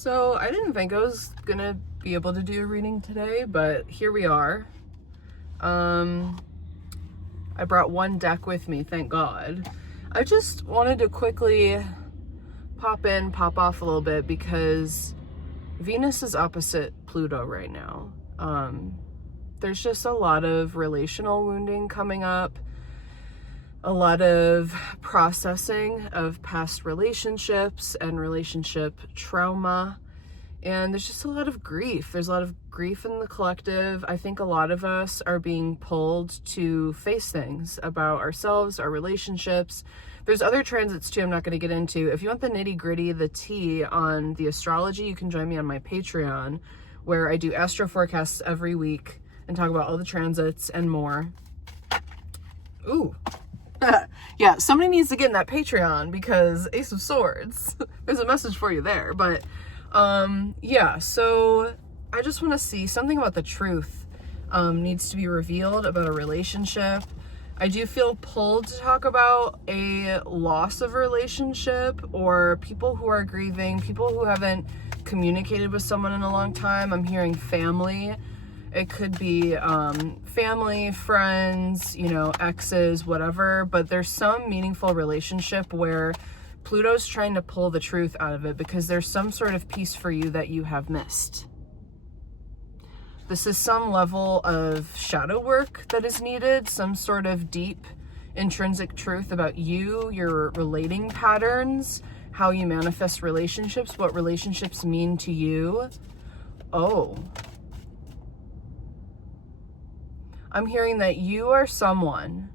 So I didn't think I was gonna be able to do a reading today, but here we are. I brought one deck with me, thank God. I just wanted to quickly pop in, pop off a little bit because Venus is opposite Pluto right now. There's just a lot of relational wounding coming up, a lot of processing of past relationships and relationship trauma. And there's just a lot of grief. There's a lot of grief in the collective. I think a lot of us are being pulled to face things about ourselves, our relationships. There's other transits too I'm not going to get into. If you want the nitty gritty, the tea on the astrology, you can join me on my Patreon, where I do astro forecasts every week and talk about all the transits and more. Ooh. Yeah, somebody needs to get in that Patreon because Ace of Swords. There's a message for you there. But yeah, so I just want to see something about the truth needs to be revealed about a relationship. I do feel pulled to talk about a loss of a relationship or people who are grieving, people who haven't communicated with someone in a long time. I'm hearing family. It could be family, friends, you know, exes, whatever, but there's some meaningful relationship where Pluto's trying to pull the truth out of it because there's some sort of piece for you that you have missed. This is some level of shadow work that is needed, some sort of deep intrinsic truth about you, your relating patterns, how you manifest relationships, what relationships mean to you. Oh. I'm hearing that you are someone,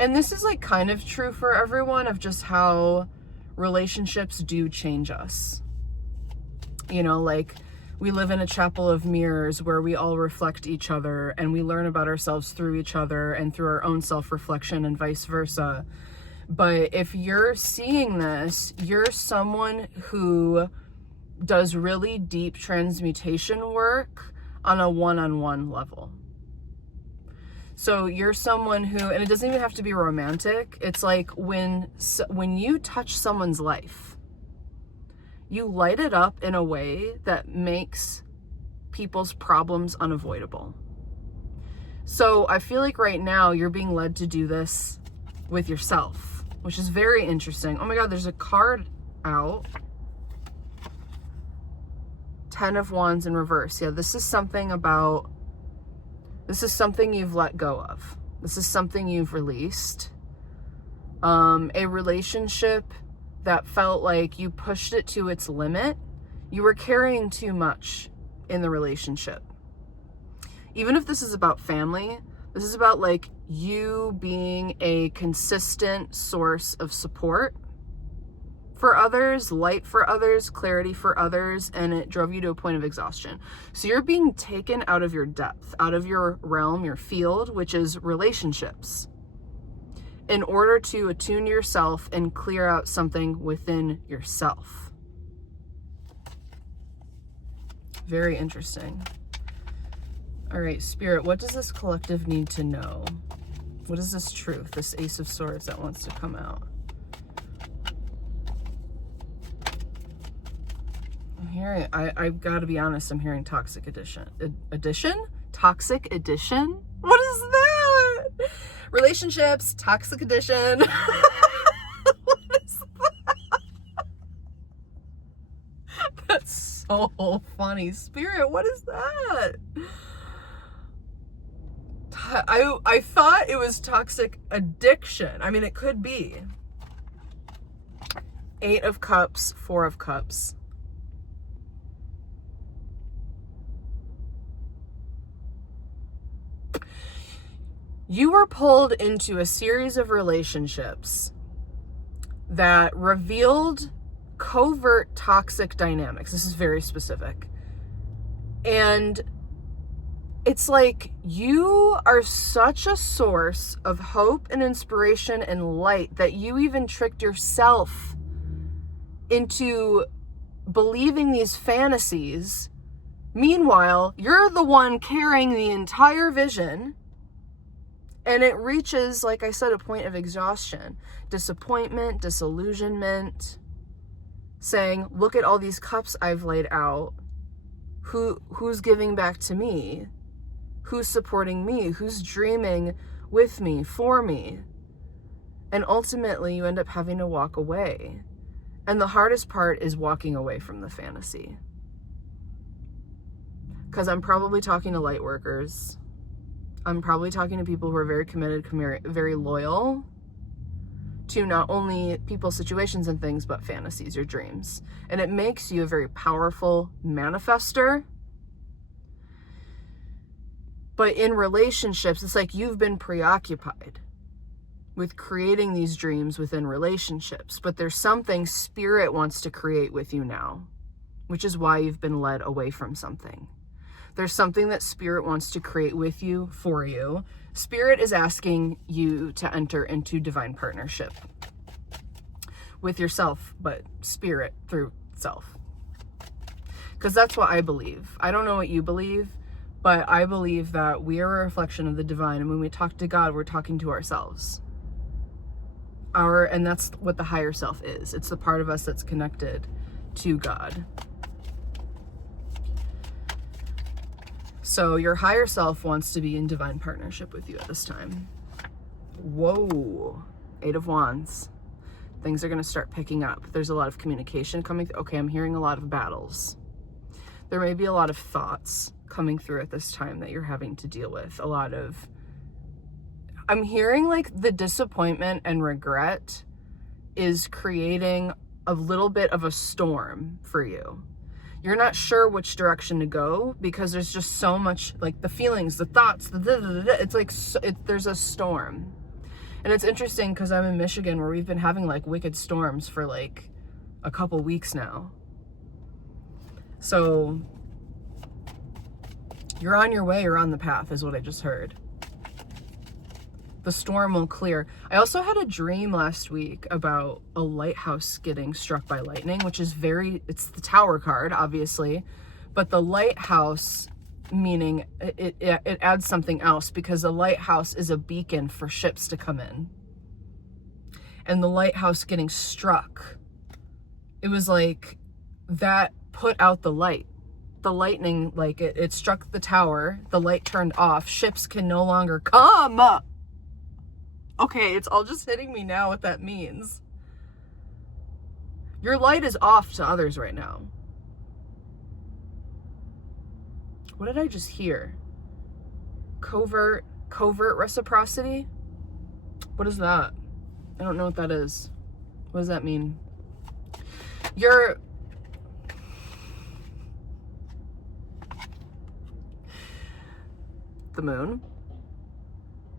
and this is like kind of true for everyone, of just how relationships do change us. You know, like we live in a chapel of mirrors where we all reflect each other and we learn about ourselves through each other and through our own self-reflection and vice versa. But if you're seeing this, you're someone who does really deep transmutation work on a one-on-one level. So you're someone who, and it doesn't even have to be romantic. It's like when you touch someone's life, you light it up in a way that makes people's problems unavoidable. So I feel like right now you're being led to do this with yourself, which is very interesting. Oh my God, there's a card out. 10 of Wands in reverse. Yeah, this is something you've let go of. This is something you've released. A relationship that felt like you pushed it to its limit. You were carrying too much in the relationship. Even if this is about family, this is about like you being a consistent source of support for others, light for others, clarity for others, and it drove you to a point of exhaustion. So you're being taken out of your depth, out of your realm, your field, which is relationships, in order to attune yourself and clear out something within yourself. Very interesting. All right, Spirit, what does this collective need to know? What is this truth, this Ace of Swords that wants to come out? I'm hearing, I've got to be honest, I'm hearing toxic addiction. Toxic addition? What is that? Relationships, toxic addition. What is that? That's so funny. Spirit, what is that? I thought it was toxic addiction. I mean, it could be. 8 of Cups, 4 of Cups. You were pulled into a series of relationships that revealed covert toxic dynamics. This is very specific. And it's like you are such a source of hope and inspiration and light that you even tricked yourself into believing these fantasies. Meanwhile, you're the one carrying the entire vision. And it reaches, like I said, a point of exhaustion, disappointment, disillusionment. saying, look at all these cups I've laid out. Who's giving back to me? Who's supporting me? Who's dreaming with me, for me? And ultimately, you end up having to walk away. And the hardest part is walking away from the fantasy. Because I'm probably talking to light workers. I'm probably talking to people who are very committed, very loyal to not only people, situations, and things, but fantasies or dreams. And it makes you a very powerful manifester. But in relationships, it's like you've been preoccupied with creating these dreams within relationships. But there's something spirit wants to create with you now, which is why you've been led away from something. There's something that spirit wants to create with you, for you. Spirit is asking you to enter into divine partnership with yourself, but spirit through self. Because that's what I believe. I don't know what you believe, but I believe that we are a reflection of the divine. And when we talk to God, we're talking to ourselves. And that's what the higher self is. It's the part of us that's connected to God. So your higher self wants to be in divine partnership with you at this time. Whoa, 8 of Wands. Things are going to start picking up. There's a lot of communication coming through. Okay, I'm hearing a lot of battles. There may be a lot of thoughts coming through at this time that you're having to deal with. I'm hearing like the disappointment and regret is creating a little bit of a storm for you. You're not sure which direction to go because there's just so much, like the feelings, the thoughts, it's like there's a storm. And it's interesting because I'm in Michigan where we've been having like wicked storms for like a couple weeks now. So you're on your way, you're on the path is what I just heard. The storm will clear. I also had a dream last week about a lighthouse getting struck by lightning, which is it's the Tower card, obviously, but the lighthouse meaning it adds something else because a lighthouse is a beacon for ships to come in. And the lighthouse getting struck, it was like that put out the light. The lightning, like it struck the tower, the light turned off, ships can no longer come. Okay, it's all just hitting me now what that means. Your light is off to others right now. What did I just hear? Covert reciprocity? What is that? I don't know what that is. What does that mean? The moon.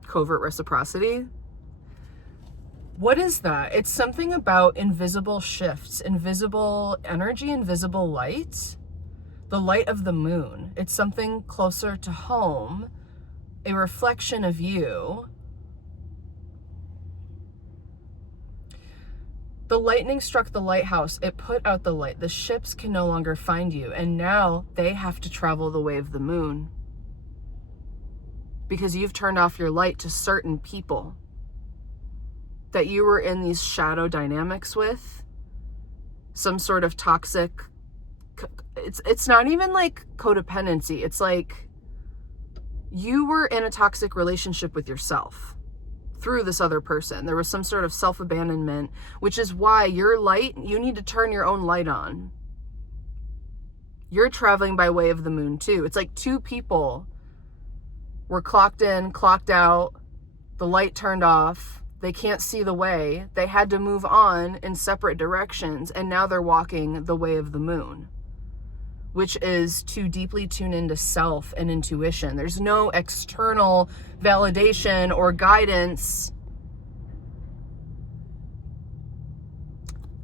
Covert reciprocity. What is that? It's something about invisible shifts, invisible energy, invisible light. The light of the moon. It's something closer to home, a reflection of you. The lightning struck the lighthouse. It put out the light. The ships can no longer find you. And now they have to travel the way of the moon. Because you've turned off your light to certain people that you were in these shadow dynamics with, some sort of toxic, it's not even like codependency. It's like you were in a toxic relationship with yourself through this other person. There was some sort of self-abandonment, which is why your light, you need to turn your own light on. You're traveling by way of the moon too. It's like two people were clocked in, clocked out, the light turned off. They can't see the way. They had to move on in separate directions, and now they're walking the way of the moon, which is to deeply tune into self and intuition. There's no external validation or guidance.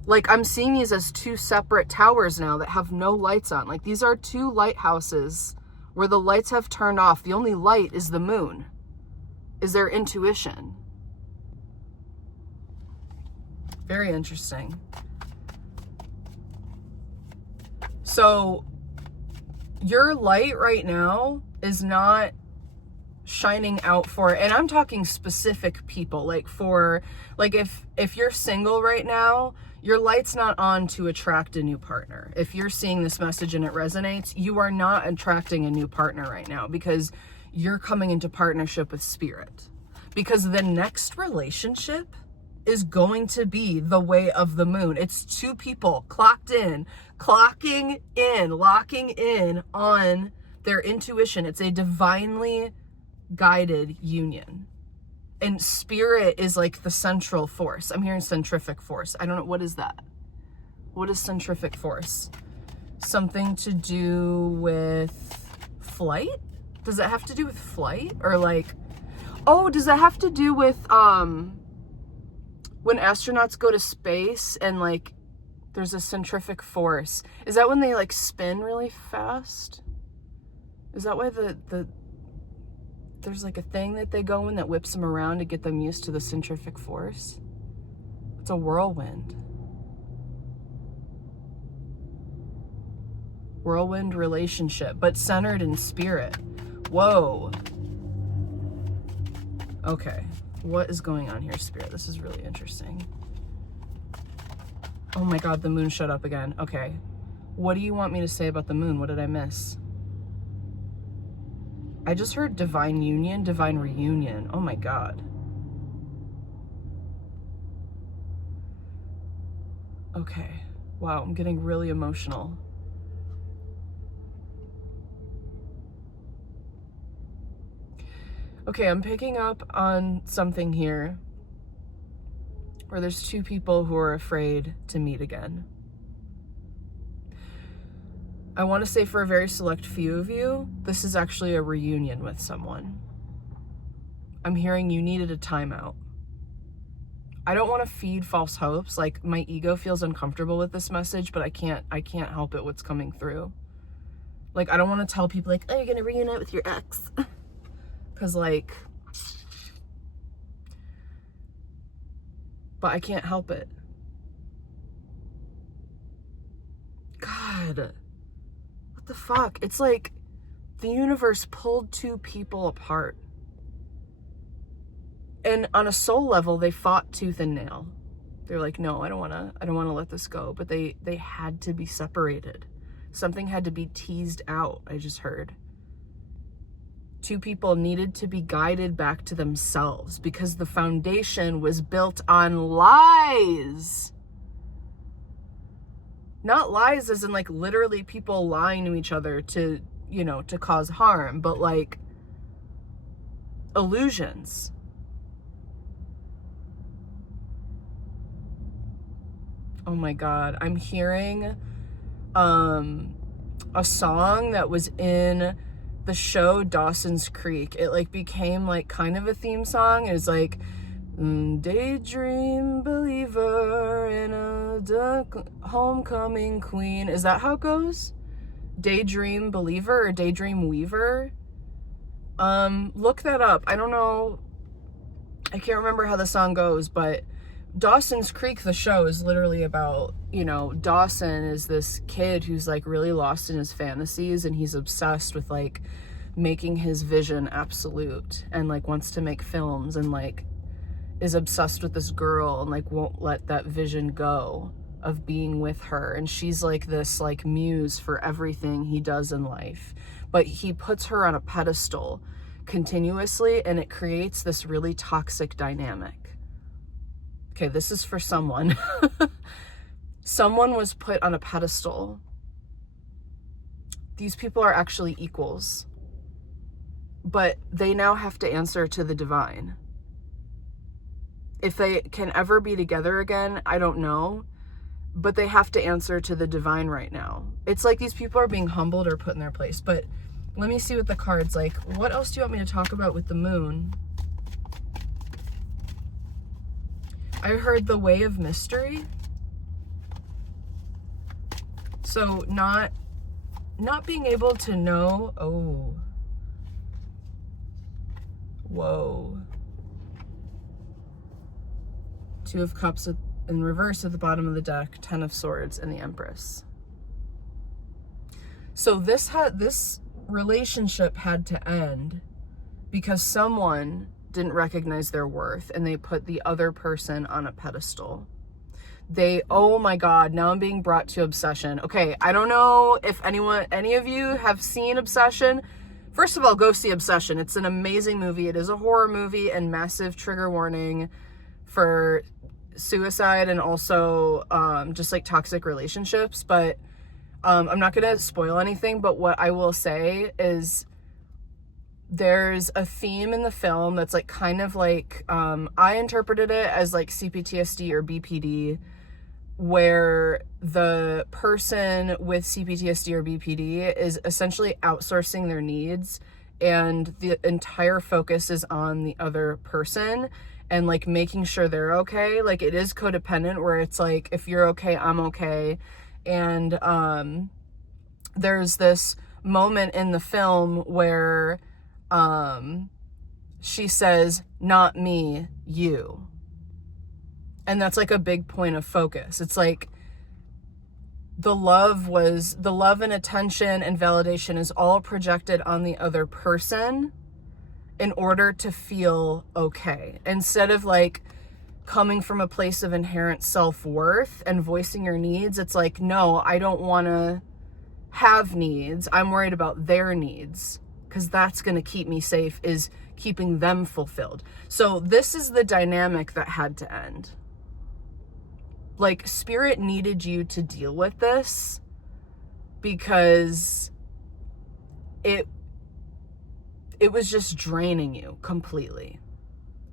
Like, I'm seeing these as two separate towers now that have no lights on. Like, these are two lighthouses where the lights have turned off. The only light is the moon, is their intuition. Very interesting. So your light right now is not shining out for, and I'm talking specific people, like for, like if you're single right now, your light's not on to attract a new partner. If you're seeing this message and it resonates, you are not attracting a new partner right now, because you're coming into partnership with spirit. Because the next relationship is going to be the way of the moon. It's two people clocking in, locking in on their intuition. It's a divinely guided union. And spirit is like the central force. I'm hearing centrifugal force. I don't know. What is that? What is centrifugal force? Something to do with flight? Does it have to do with flight? Or like, oh, does that have to do with when astronauts go to space and like there's a centrifugal force? Is that when they like spin really fast? Is that why there's like a thing that they go in that whips them around to get them used to the centrifugal force? It's a whirlwind. Whirlwind relationship, but centered in spirit. Whoa. Okay. What is going on here, spirit? This is really interesting. Oh my God, the moon showed up again. Okay. What do you want me to say about the moon? What did I miss? I just heard divine union, divine reunion. Oh my God. Okay. Wow, I'm getting really emotional. Okay, I'm picking up on something here where there's two people who are afraid to meet again. I want to say for a very select few of you, this is actually a reunion with someone. I'm hearing you needed a timeout. I don't want to feed false hopes. Like, my ego feels uncomfortable with this message, but I can't help it what's coming through. Like, I don't want to tell people like, oh, you're going to reunite with your ex. Because like, but I can't help it. God, what the fuck? It's like the universe pulled two people apart. And on a soul level, they fought tooth and nail. They're like, no, I don't want to let this go. But they had to be separated. Something had to be teased out, I just heard. Two people needed to be guided back to themselves because the foundation was built on lies. Not lies as in like literally people lying to each other to, you know, to cause harm, but like illusions. Oh my God, I'm hearing a song that was in the show Dawson's Creek. It like became like kind of a theme song. It was like, daydream believer in a dark homecoming queen. Is that how it goes? Daydream believer or daydream weaver? Look that up. I don't know. I can't remember how the song goes, but Dawson's Creek, the show, is literally about, you know, Dawson is this kid who's like really lost in his fantasies, and he's obsessed with like making his vision absolute, and like wants to make films, and like is obsessed with this girl and like won't let that vision go of being with her. And she's like this like muse for everything he does in life, but he puts her on a pedestal continuously, and it creates this really toxic dynamic. Okay, this is for someone. Someone was put on a pedestal. These people are actually equals, but they now have to answer to the divine. If they can ever be together again, I don't know, but they have to answer to the divine right now. It's like these people are being humbled or put in their place. But let me see what the cards like. What else do you want me to talk about with the moon? I heard the way of mystery. So not being able to know. Oh. Whoa. Two of Cups in reverse at the bottom of the deck, Ten of Swords, and the Empress. So this relationship had to end because someone didn't recognize their worth and they put the other person on a pedestal. Oh my God, now I'm being brought to Obsession. Okay, I don't know if any of you have seen Obsession. First of all, go see Obsession. It's an amazing movie. It is a horror movie, and massive trigger warning for suicide and also just like toxic relationships. But I'm not gonna spoil anything, but what I will say is there's a theme in the film that's like kind of like, I interpreted it as like CPTSD or BPD, where the person with CPTSD or BPD is essentially outsourcing their needs, and the entire focus is on the other person and like making sure they're okay. Like, it is codependent, where it's like, if you're okay, I'm okay. And there's this moment in the film where she says, "Not me, you." And that's like a big point of focus. It's like the love and attention and validation is all projected on the other person in order to feel okay. Instead of like coming from a place of inherent self-worth and voicing your needs, it's like, no, I don't want to have needs. I'm worried about their needs, because that's going to keep me safe, is keeping them fulfilled. So this is the dynamic that had to end. Like, spirit needed you to deal with this because it was just draining you completely.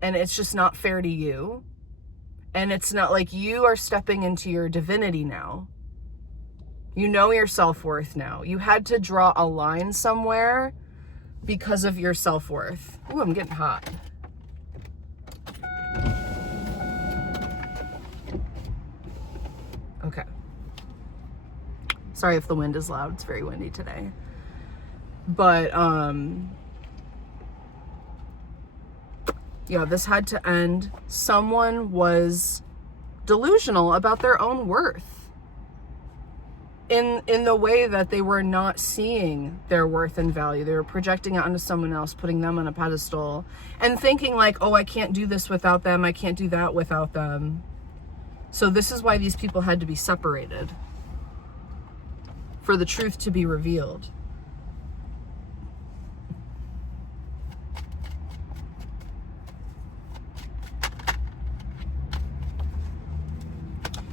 And it's just not fair to you. And it's not like you are stepping into your divinity now. You know your self-worth now. You had to draw a line somewhere because of your self-worth. Ooh, I'm getting hot. Okay. Sorry if the wind is loud. It's very windy today. But, yeah, this had to end. Someone was delusional about their own worth. In the way that they were not seeing their worth and value. They were projecting it onto someone else, putting them on a pedestal, and thinking like, oh, I can't do this without them. I can't do that without them. So this is why these people had to be separated, for the truth to be revealed.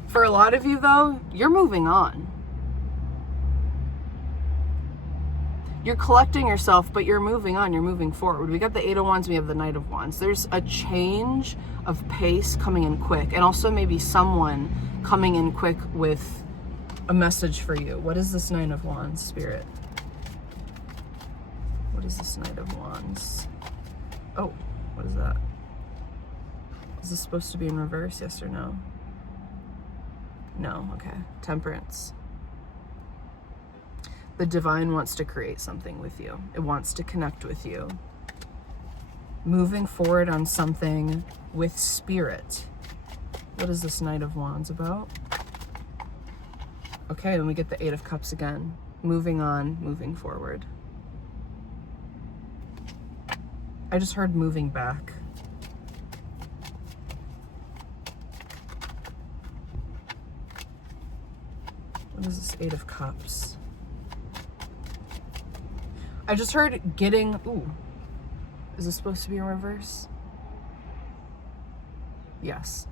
For a lot of you, though, you're moving on. You're collecting yourself, but you're moving on. You're moving forward. We got the Eight of Wands. We have the Knight of Wands. There's a change of pace coming in quick. And also maybe someone coming in quick with a message for you. What is this Knight of Wands, Spirit? What is this Knight of Wands? Oh, what is that? Is this supposed to be in reverse? Yes or no? No. Okay. Temperance. The divine wants to create something with you. It wants to connect with you. Moving forward on something with spirit. What is this Knight of Wands about? Okay, then we get the Eight of Cups again. Moving on, moving forward. I just heard moving back. What is this Eight of Cups? I just heard getting, ooh, is this supposed to be in reverse? Yes.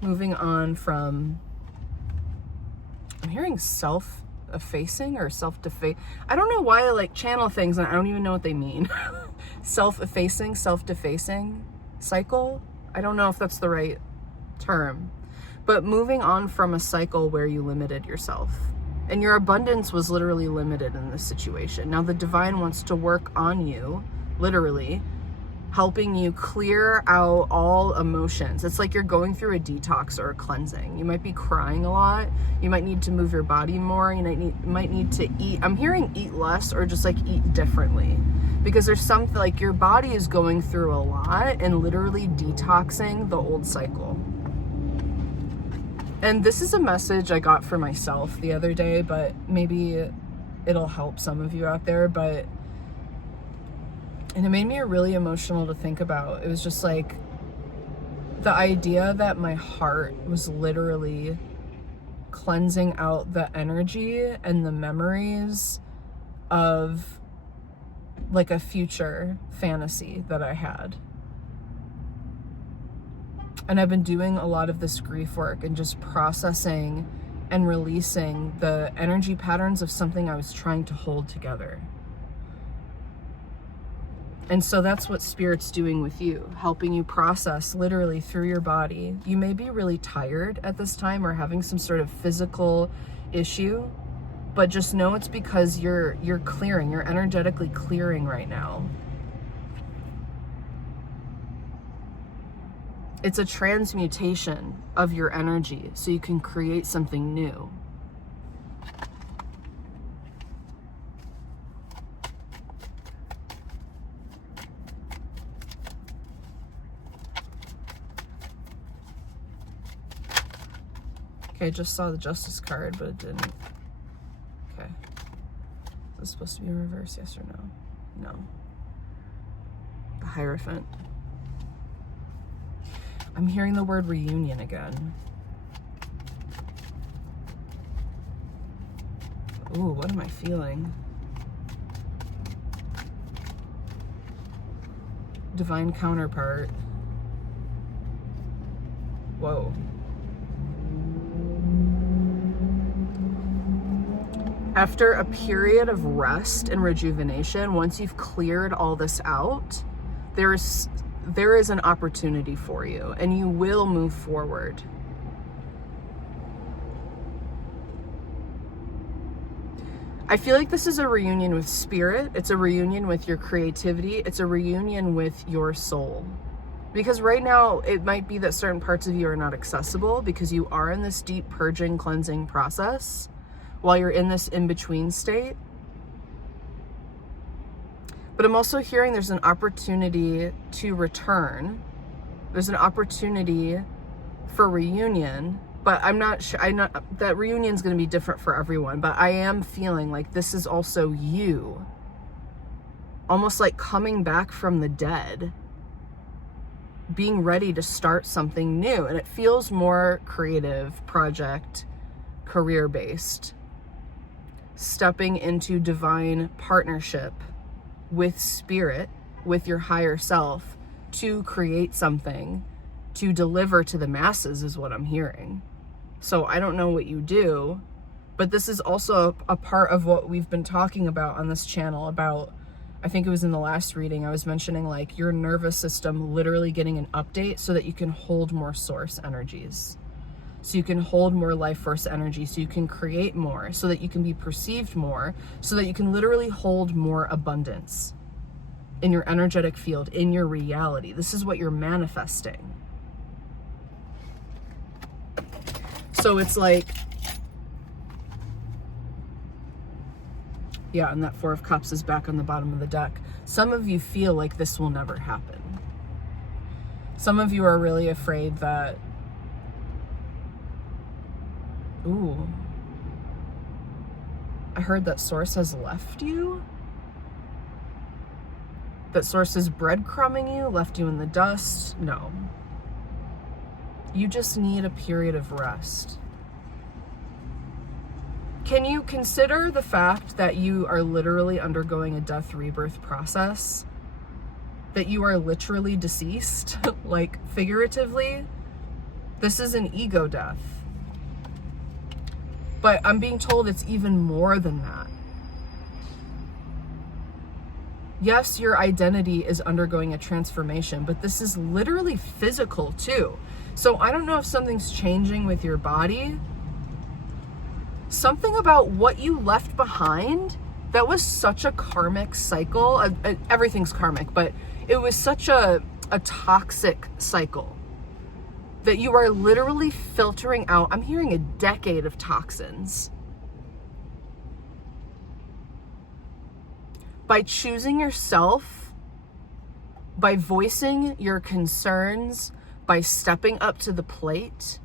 Moving on from, I'm hearing self-effacing or self-deface. I don't know why I like channel things and I don't even know what they mean. Self-effacing, self-defacing cycle. I don't know if that's the right term. But moving on from a cycle where you limited yourself. And your abundance was literally limited in this situation. Now the divine wants to work on you, literally, helping you clear out all emotions. It's like you're going through a detox or a cleansing. You might be crying a lot. You might need to move your body more. You might need to eat. I'm hearing eat less or just like eat differently. Because there's something like your body is going through a lot and literally detoxing the old cycle. And this is a message I got for myself the other day, but maybe it'll help some of you out there. And it made me really emotional to think about. It was just like the idea that my heart was literally cleansing out the energy and the memories of like a future fantasy that I had. And I've been doing a lot of this grief work and just processing and releasing the energy patterns of something I was trying to hold together. And so that's what Spirit's doing with you, helping you process literally through your body. You may be really tired at this time or having some sort of physical issue, but just know it's because you're clearing, you're energetically clearing right now. It's a transmutation of your energy so you can create something new. Okay, I just saw the Justice card, but it didn't. Okay. Is this supposed to be in reverse, yes or no? No. The Hierophant. I'm hearing the word reunion again. Ooh, what am I feeling? Divine counterpart. Whoa. After a period of rest and rejuvenation, once you've cleared all this out, there is an opportunity for you and you will move forward. I feel like this is a reunion with Spirit. It's a reunion with your creativity. It's a reunion with your soul. Because right now it might be that certain parts of you are not accessible because you are in this deep purging, cleansing process while you're in this in-between state. But I'm also hearing there's an opportunity to return. There's an opportunity for reunion, but I'm not sure, that reunion's going to be different for everyone, but I am feeling like this is also you. Almost like coming back from the dead, being ready to start something new. And it feels more creative, project, career-based. Stepping into divine partnership with Spirit, with your higher self, to create something, to deliver to the masses is what I'm hearing. So I don't know what you do, but this is also a part of what we've been talking about on this channel about, I think it was in the last reading, I was mentioning like your nervous system literally getting an update so that you can hold more source energies. So you can hold more life force energy, so you can create more, so that you can be perceived more, so that you can literally hold more abundance in your energetic field, in your reality. This is what you're manifesting. So it's like, yeah, and that Four of Cups is back on the bottom of the deck. Some of you feel like this will never happen. Some of you are really afraid that, ooh, I heard that Source has left you. That Source is breadcrumbing you, left you in the dust. No. You just need a period of rest. Can you consider the fact that you are literally undergoing a death rebirth process? That you are literally deceased, like figuratively? This is an ego death. But I'm being told it's even more than that. Yes, your identity is undergoing a transformation, but this is literally physical too. So I don't know if something's changing with your body. Something about what you left behind, that was such a karmic cycle. Everything's karmic, but it was such a toxic cycle that you are literally filtering out. I'm hearing a decade of toxins. By choosing yourself, by voicing your concerns, by stepping up to the plate,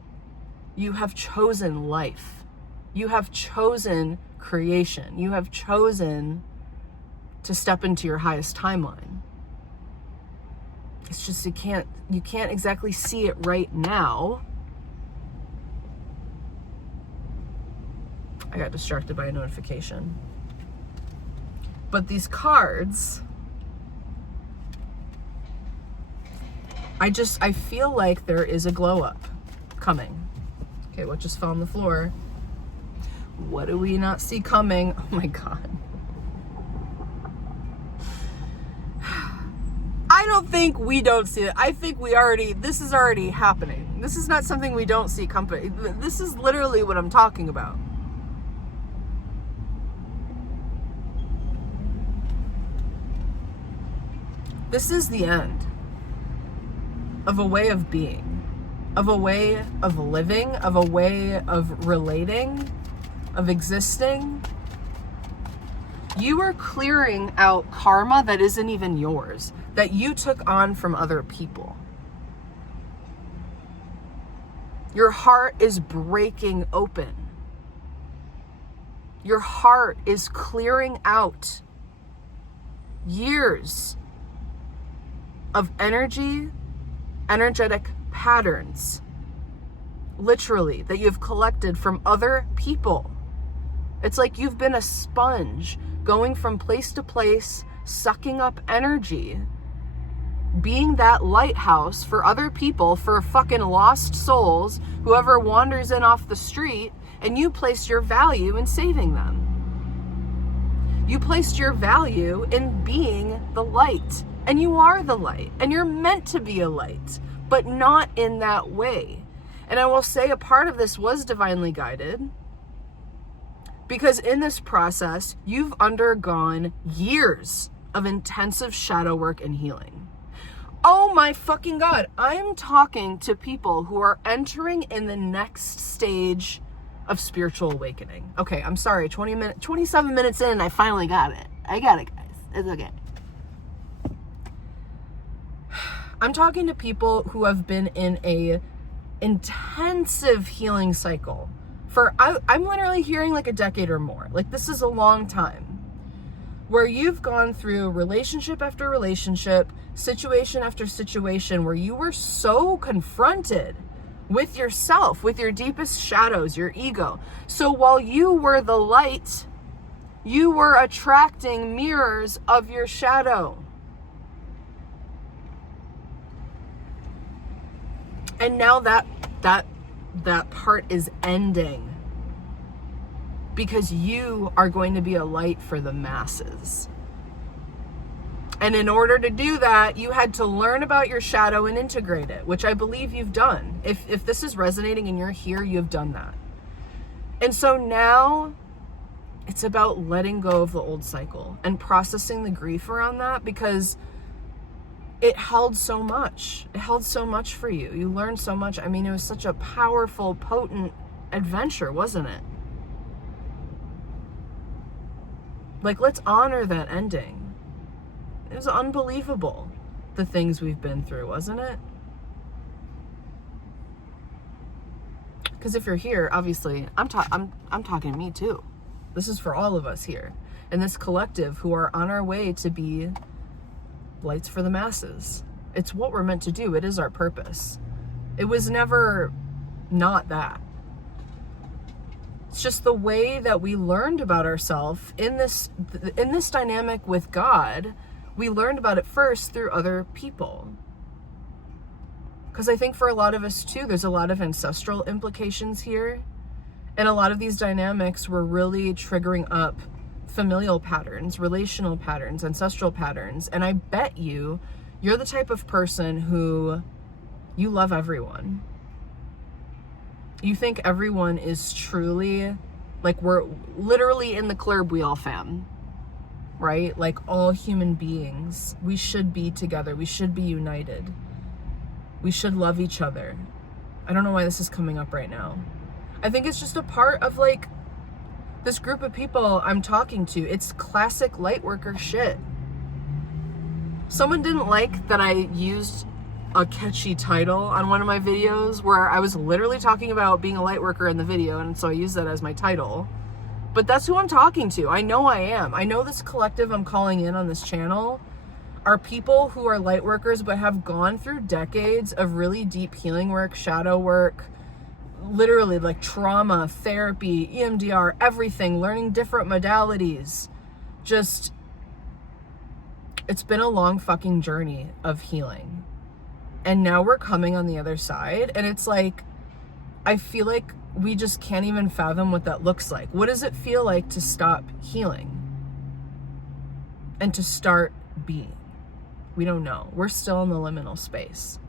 You have chosen life. You have chosen creation. You have chosen to step into your highest timeline. It's just you can't exactly see it right now. I got distracted by a notification. But these cards, I feel like there is a glow up coming. Okay, what just fell on the floor? What do we not see coming? Oh my God. I don't think we don't see it. I think this is already happening. This is not something we don't see coming. This is literally what I'm talking about. This is the end of a way of being, of a way of living, of a way of relating, of existing. You are clearing out karma that isn't even yours, that you took on from other people. Your heart is breaking open. Your heart is clearing out years of energetic patterns, literally, that you've collected from other people. It's like you've been a sponge going from place to place, sucking up energy, being that lighthouse for other people, for fucking lost souls, whoever wanders in off the street, and you placed your value in saving them. You placed your value in being the light. And you are the light, and you're meant to be a light, but not in that way. And I will say a part of this was divinely guided, because in this process, you've undergone years of intensive shadow work and healing. Oh my fucking God. I'm talking to people who are entering in the next stage of spiritual awakening. Okay, I'm sorry, 27 minutes in, I finally got it. I got it, guys. It's okay. I'm talking to people who have been in a intensive healing cycle for, I'm literally hearing like a decade or more. Like, this is a long time, where you've gone through relationship after relationship, situation after situation, where you were so confronted with yourself, with your deepest shadows, your ego. So while you were the light, you were attracting mirrors of your shadow. And now that part is ending, because you are going to be a light for the masses. And in order to do that, you had to learn about your shadow and integrate it, which I believe you've done. If this is resonating and you're here, you've done that. And so now it's about letting go of the old cycle and processing the grief around that, because it held so much. It held so much for you. You learned so much. I mean, it was such a powerful, potent adventure, wasn't it? Like, let's honor that ending. It was unbelievable, the things we've been through, wasn't it? Because if you're here, obviously, I'm talking to me too. This is for all of us here in this collective who are on our way to be lights for the masses. It's what we're meant to do. It is our purpose. It was never not that. It's just the way that we learned about ourselves in this dynamic with God. We learned about it first through other people. Because I think for a lot of us too, there's a lot of ancestral implications here. And a lot of these dynamics were really triggering up familial patterns, relational patterns, ancestral patterns. And I bet you're the type of person who, you love everyone. You think everyone is truly, like, we're literally in the Club Wheel fam, right? Like, all human beings, we should be together. We should be united. We should love each other. I don't know why this is coming up right now. I think it's just a part of, like, this group of people I'm talking to. It's classic light worker shit. Someone didn't like that I used a catchy title on one of my videos where I was literally talking about being a light worker in the video, and so I use that as my title. But that's who I'm talking to. I know I am. I know this collective I'm calling in on this channel are people who are light workers but have gone through decades of really deep healing work, shadow work, literally like trauma, therapy, EMDR, everything, learning different modalities. Just, it's been a long fucking journey of healing. And now we're coming on the other side, and it's like, I feel like we just can't even fathom what that looks like. What does it feel like to stop healing and to start being? We don't know. We're still in the liminal space.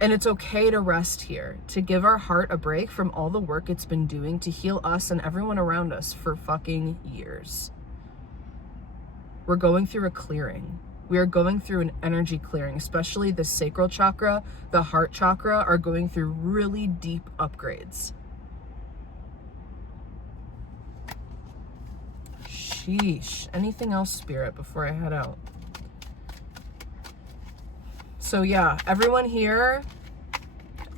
And it's okay to rest here, to give our heart a break from all the work it's been doing to heal us and everyone around us for fucking years. We're going through a clearing. We are going through an energy clearing, especially the sacral chakra, the heart chakra are going through really deep upgrades. Sheesh. Anything else, Spirit, before I head out? So yeah, everyone here.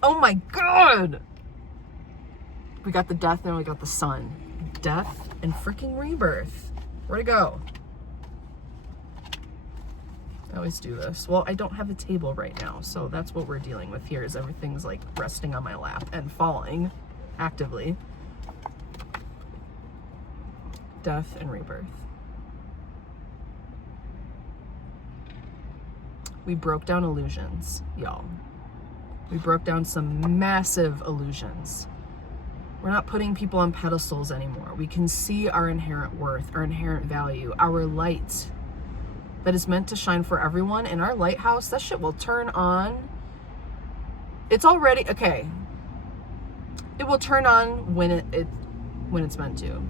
Oh my God. We got the death and we got the sun. Death and freaking rebirth. Where'd it go? I always do this. Well, I don't have a table right now, so that's what we're dealing with here, is everything's like resting on my lap and falling actively. Death and rebirth. We broke down illusions, y'all. We broke down some massive illusions. We're not putting people on pedestals anymore. We can see our inherent worth, our inherent value, our light that is meant to shine for everyone. In our lighthouse, that shit will turn on. It's already, okay. It will turn on when it's meant to.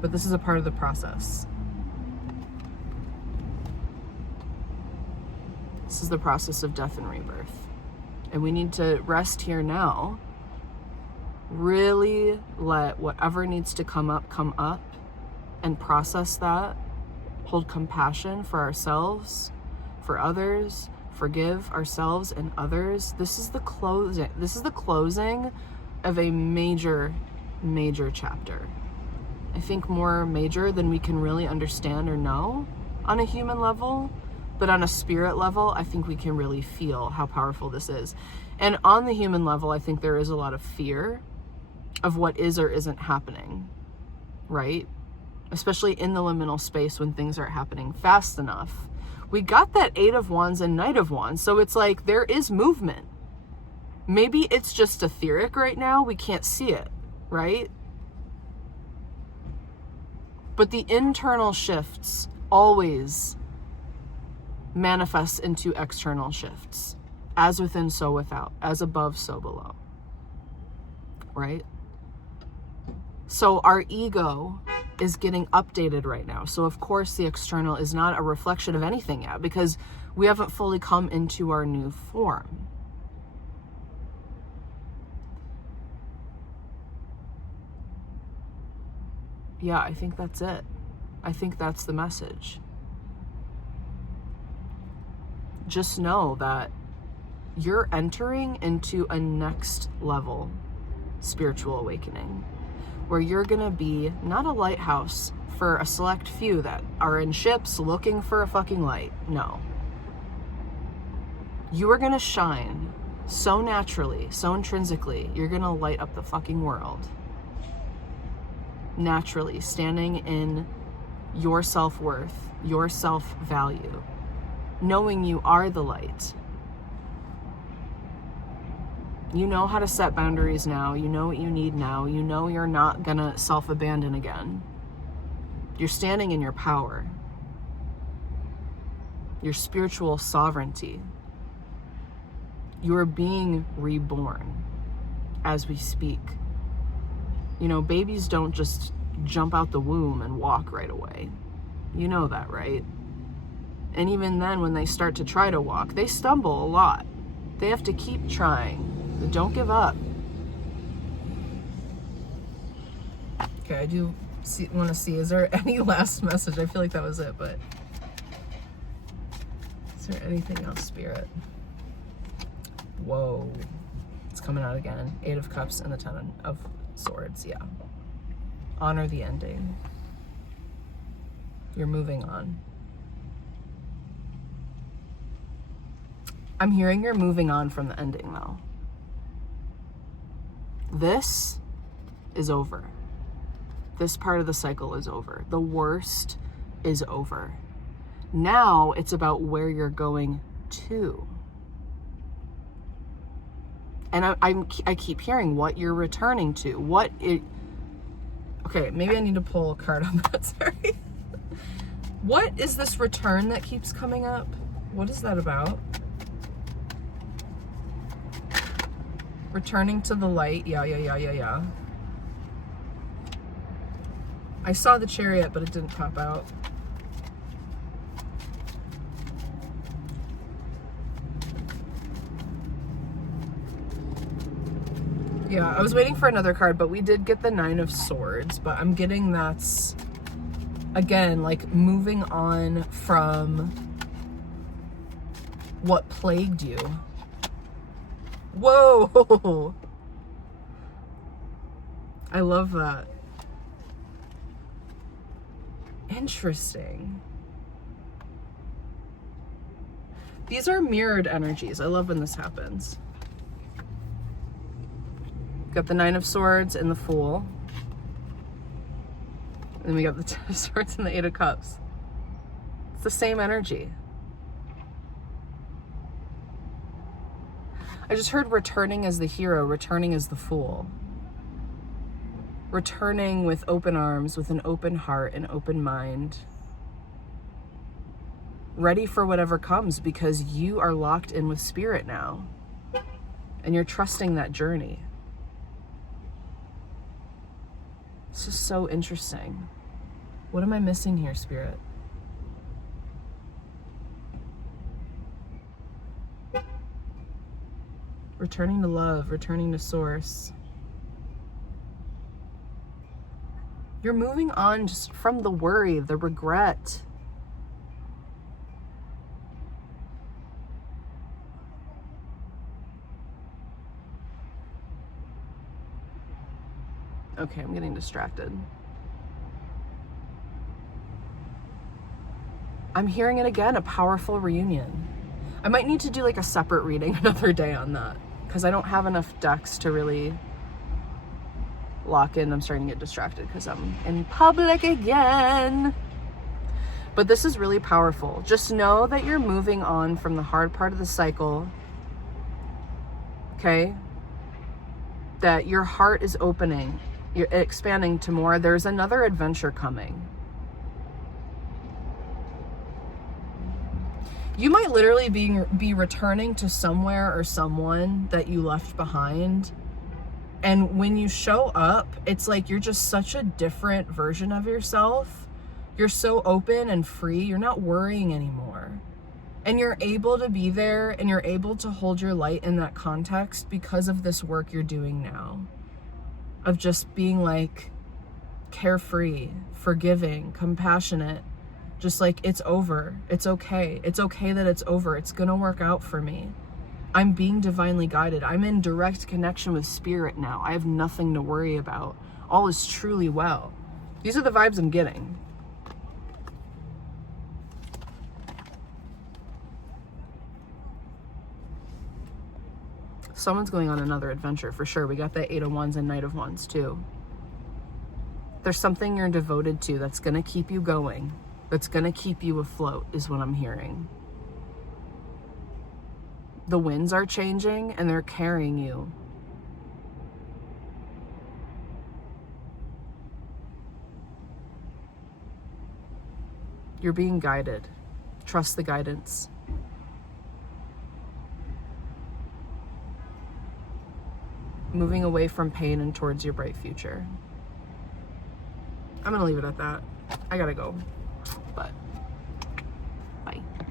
But this is a part of the process. This is the process of death and rebirth. And we need to rest here now. Really let whatever needs to come up, and process that. Hold compassion for ourselves, for others, forgive ourselves and others. This is the closing. This is the closing of a major, major chapter. I think more major than we can really understand or know on a human level. But on a spirit level, I think we can really feel how powerful this is. And on the human level, I think there is a lot of fear of what is or isn't happening, right? Especially in the liminal space when things aren't happening fast enough. We got that 8 of Wands and Knight of Wands, so it's like there is movement. Maybe it's just etheric right now, we can't see it, right? But the internal shifts always manifests into external shifts. As within, so without. As above, so below. Right? So our ego is getting updated right now. So of course the external is not a reflection of anything yet, because we haven't fully come into our new form. Yeah, I think that's it. I think that's the message. Just know that you're entering into a next level spiritual awakening, where you're gonna be not a lighthouse for a select few that are in ships looking for a fucking light. No. You are gonna shine so naturally, so intrinsically, you're gonna light up the fucking world. Naturally, standing in your self-worth, your self-value, knowing you are the light. You know how to set boundaries now. You know what you need now. You know you're not gonna self-abandon again. You're standing in your power, your spiritual sovereignty. You are being reborn as we speak. You know, babies don't just jump out the womb and walk right away. You know that, right? And even then, when they start to try to walk, they stumble a lot. They have to keep trying, but don't give up. Okay, I do want to see, is there any last message? I feel like that was it, but is Is there anything else, Spirit? Whoa. It's coming out again. 8 of Cups and the 10 of Swords. Yeah. Honor the ending. You're moving on. I'm hearing you're moving on from the ending, though. This is over. This part of the cycle is over. The worst is over. Now it's about where you're going to. And I keep hearing what you're returning to. Okay, maybe I need to pull a card on that, sorry. What is this return that keeps coming up? What is that about? Returning to the light. Yeah. I saw the Chariot, but it didn't pop out. Yeah, I was waiting for another card, but we did get the 9 of Swords, but I'm getting that's, again, like moving on from what plagued you. Whoa! I love that. Interesting. These are mirrored energies. I love when this happens. Got the 9 of Swords and the Fool. And then we got the 10 of Swords and the 8 of Cups. It's the same energy. I just heard returning as the hero, returning as the fool. Returning with open arms, with an open heart, an open mind. Ready for whatever comes because you are locked in with Spirit now. And you're trusting that journey. This is so interesting. What am I missing here, Spirit? Returning to love, returning to source. You're moving on just from the worry, the regret. Okay, I'm getting distracted. I'm hearing it again, a powerful reunion. I might need to do like a separate reading another day on that because I don't have enough decks to really lock in. I'm starting to get distracted because I'm in public again. But this is really powerful. Just know that you're moving on from the hard part of the cycle. Okay? That your heart is opening. You're expanding to more. There's another adventure coming. You might literally be returning to somewhere or someone that you left behind. And when you show up, it's like you're just such a different version of yourself. You're so open and free. You're not worrying anymore. And you're able to be there and you're able to hold your light in that context because of this work you're doing now. Of just being like carefree, forgiving, compassionate. Just like, it's over. It's okay. It's okay that it's over. It's gonna work out for me. I'm being divinely guided. I'm in direct connection with Spirit now. I have nothing to worry about. All is truly well. These are the vibes I'm getting. Someone's going on another adventure for sure. We got that 8 of Wands and Knight of Wands too. There's something you're devoted to that's gonna keep you going. That's gonna keep you afloat is what I'm hearing. The winds are changing and they're carrying you. You're being guided. Trust the guidance. Moving away from pain and towards your bright future. I'm gonna leave it at that. I gotta go. But